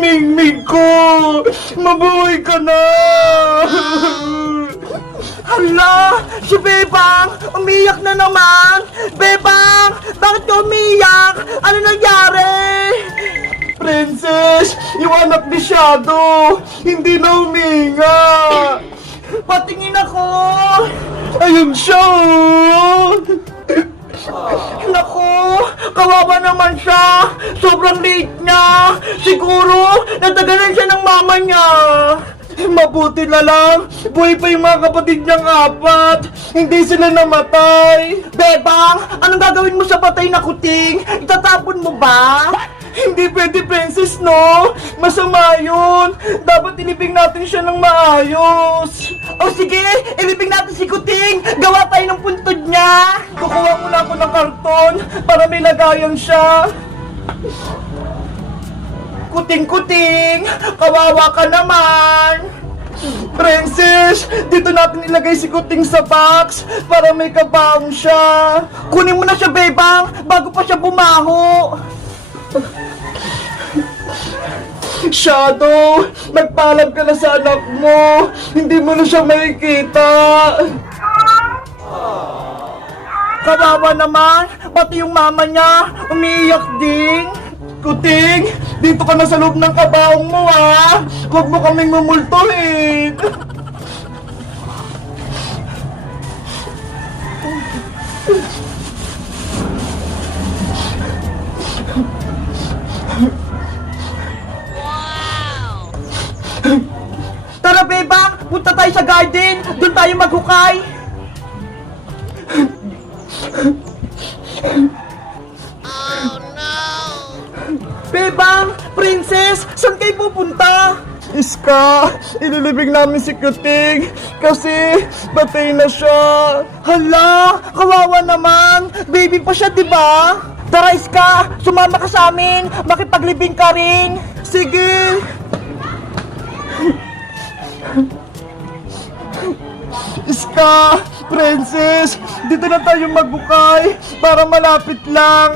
Mingming ko! Mabuhay ka na! Hala! Si Bebang! Umiyak na naman! Bebang! Bakit ka umiyak? Ano nangyari? Princess! Yung anak ni Shadow! Hindi na huminga! Patingin ako! Ayun siya! oh! Naku, kawawa naman siya. Sobrang late niya. Siguro, natagalan siya ng mama niya. Mabuti na lang, buhay pa yung mga kapatid niyang apat. Hindi sila namatay. Bebang, anong gagawin mo sa patay na kuting? Itatapon mo ba? Hindi pwede, princess, no? Masama yun. Dapat ilibing natin siya ng maayos. O sige, ilibing natin si Kuting. Gawa tayo ng puntod niya. Kukuha muna ako ng karton para may lagayan siya. Kuting-kuting, kawawa ka naman. Princess, dito natin ilagay si Kuting sa box para may kabaong siya. Kunin mo na siya, Bebang, bago pa siya bumaho. Shadow, nagpalab ka na sa anak mo. Hindi mo na siya makikita. Kawawa naman, pati yung mama niya, umiiyak din. Kuting, dito ka na sa loob ng kabaong mo ha. Huwag mo kaming mamultuhin. Tara, Bebang! Punta tayo sa garden! Doon tayo maghukay! Bebang! Princess! Saan kayo pupunta? Iska! Ililibing namin si Kuting kasi patay na siya! Hala! Kawawa naman! Baby pa siya, di ba? Tara, Iska! Sumama ka sa amin! Makipaglibing ka rin! Sige! Iska! Princess! Dito na tayo magbukay para malapit lang!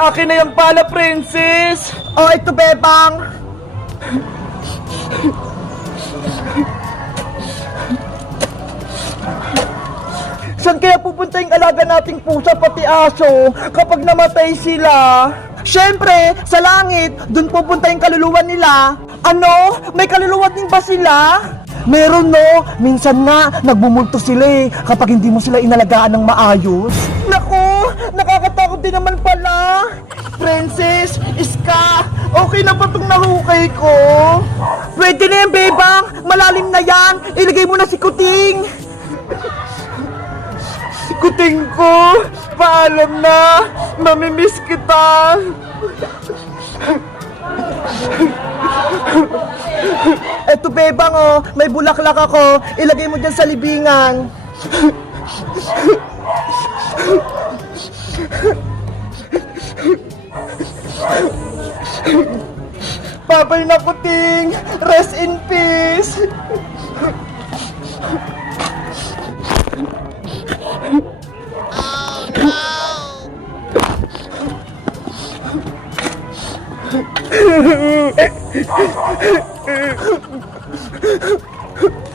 Akin na yung pala, Princess! Oh, ito, Bebang! Saan kaya pupunta yung alaga nating pusa pati aso kapag namatay sila? Siyempre, sa langit, dun pupunta yung kaluluwa nila. Ano? May kaluluwa din ba sila? Meron no, minsan nga nagbumulto sila eh kapag hindi mo sila inalagaan ng maayos. Naku, nakakatakot din naman pala. Princess, Iska, okay na ba itong nahukay ko? Pwede na yan, Bebang. Malalim na yan. Ilagay mo na si Kuting. Kuting ko, paalam na. Mamimiss kita. Eto bebang oh, may bulaklak ako. Ilagay mo dyan sa libingan. Babay na kuting! Rest in peace!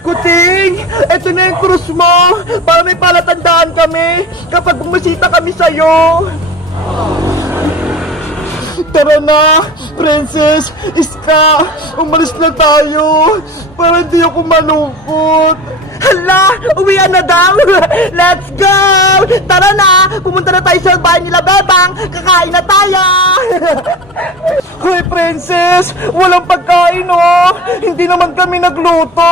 Kuting! Eto na yung krus mo! Para may palatandaan kami kapag bumisita kami sa'yo! Tara na! Princess! Iska! Umalis na tayo! Para hindi ako malungkot! Hala! Uwian na daw! Let's go! Tara na! Pumunta na tayo sa bahay nila Bebang! Kakain na tayo! Hoy, Princess! Walang pagkain, oh! Hindi naman kami nagluto!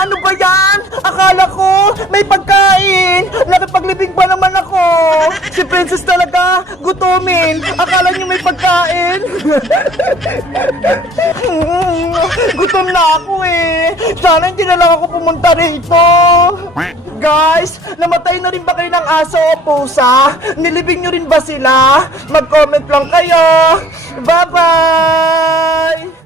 Ano ba yan? Akala ko may pagkain! Nakipaglibing pa naman ako! Si Princess talaga, gutumin! Akala niyo may pagkain! Gutom na ako eh! Sana hindi na lang ako pumunta rito! Guys, namatay na rin ba kayo ng aso o pusa? Nilibing nyo rin ba sila? Mag-comment lang kayo! Bye-bye!